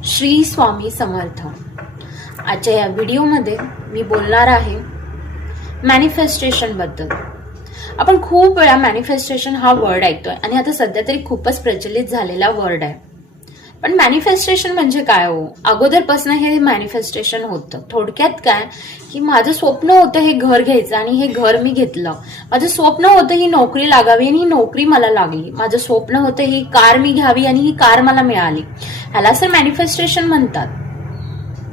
श्री स्वामी समर्थ। आजच्या या व्हिडिओमध्ये मी बोलणार आहे मॅनिफेस्टेशन बद्दल। आपण खूप वेळा मॅनिफेस्टेशन हा वर्ड ऐकतोय आणि आता सध्या तरी खूपच प्रचलित झालेला वर्ड आहे। पण मॅनिफेस्टेशन म्हणजे काय हो? अगोदरपासून हे मॅनिफेस्टेशन होतं। थोडक्यात काय की माझं स्वप्न होतं हे घर घ्यायचं आणि हे घर मी घेतलं। माझं स्वप्न होतं ही नोकरी लागावी आणि ही नोकरी मला लागली। माझं स्वप्न होतं ही कार मी घ्यावी आणि ही कार मला मिळाली। ह्याला सर मॅनिफेस्टेशन म्हणतात।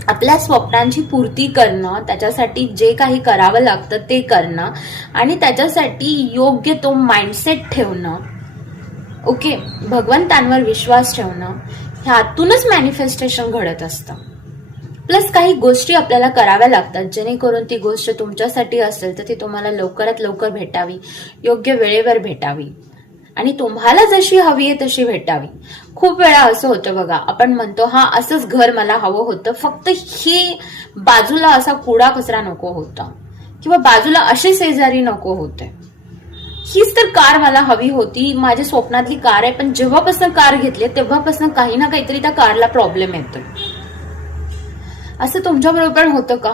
आपल्या स्वप्नांची पूर्ती करणं, त्याच्यासाठी जे काही करावं लागतं ते करणं आणि त्याच्यासाठी योग्य तो माइंडसेट ठेवणं, ओके, भगवंतांवर विश्वास ठेवणं, ह्यातूनच मॅनिफेस्टेशन घडत असतं। प्लस काही गोष्टी आपल्याला कराव्या लागतात जेणेकरून ती गोष्ट तुमच्यासाठी असेल तर ती तुम्हाला लवकरात लवकर भेटावी, योग्य वेळेवर भेटावी आणि तुम्हाला जशी हवी आहे तशी भेटावी। खूप वेळा असं होतं बघा, आपण म्हणतो हा असंच घर मला हवं होतं, फक्त हे बाजूला असा कुडा कचरा नको होता किंवा बाजूला अशी शेजारी नको होते, हीच तर कार मला हवी होती, माझ्या स्वप्नातली कार आहे। पण जेव्हापासून कार घेतली तेव्हापासून काही ना काहीतरी त्या कारला प्रॉब्लेम येतोय। असं तुमच्या बरोबर होतं का?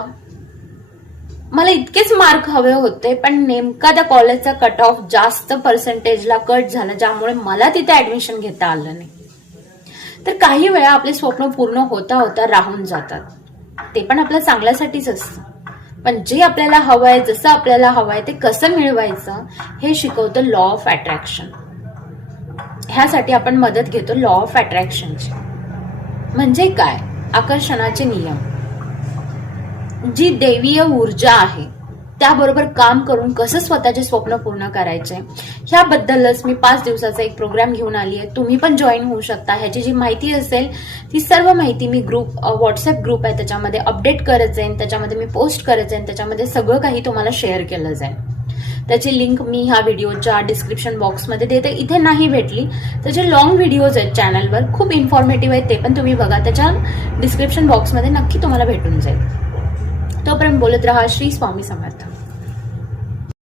मला इतकेच मार्क हवे होते पण नेमका त्या कॉलेजचा कट ऑफ जास्त पर्सेंटेजला कट झाला, ज्यामुळे मला तिथे ऍडमिशन घेता आलं नाही। तर काही वेळा आपले स्वप्न पूर्ण होता होता राहून जातात, ते पण आपल्या चांगल्यासाठीच असतं। पण जे आपल्याला हवंय, जसं आपल्याला हवंय ते कसं मिळवायचं हे शिकवतं लॉ ऑफ अट्रॅक्शन। ह्यासाठी आपण मदत घेतो लॉ ऑफ अट्रॅक्शनची। म्हणजे काय? आकर्षणाचे नियम। जी दैवीय ऊर्जा आहे त्याबरोबर काम करून कसं स्वतःचे स्वप्न पूर्ण करायचे ह्याबद्दलच मी 5 दिवसाचा एक प्रोग्राम घेऊन आली आहे। तुम्ही पण जॉईन होऊ शकता। ह्याची जी माहिती असेल ती सर्व माहिती मी व्हॉट्सअप ग्रुप आहे त्याच्यामध्ये अपडेट करत जाईन, त्याच्यामध्ये मी पोस्ट करत जाईन, त्याच्यामध्ये सगळं काही तुम्हाला शेअर केलं जाईल। त्याची लिंक मी ह्या व्हिडिओच्या डिस्क्रिप्शन बॉक्समध्ये देते। इथे नाही भेटली त्याचे लॉंग व्हिडिओज आहेत चॅनलवर, खूप इन्फॉर्मेटिव्ह आहेत, ते पण तुम्ही बघा। त्याच्या डिस्क्रिप्शन बॉक्समध्ये नक्की तुम्हाला भेटून जाईल। तोपर्यंत बोलत रहा श्री स्वामी समर्थ।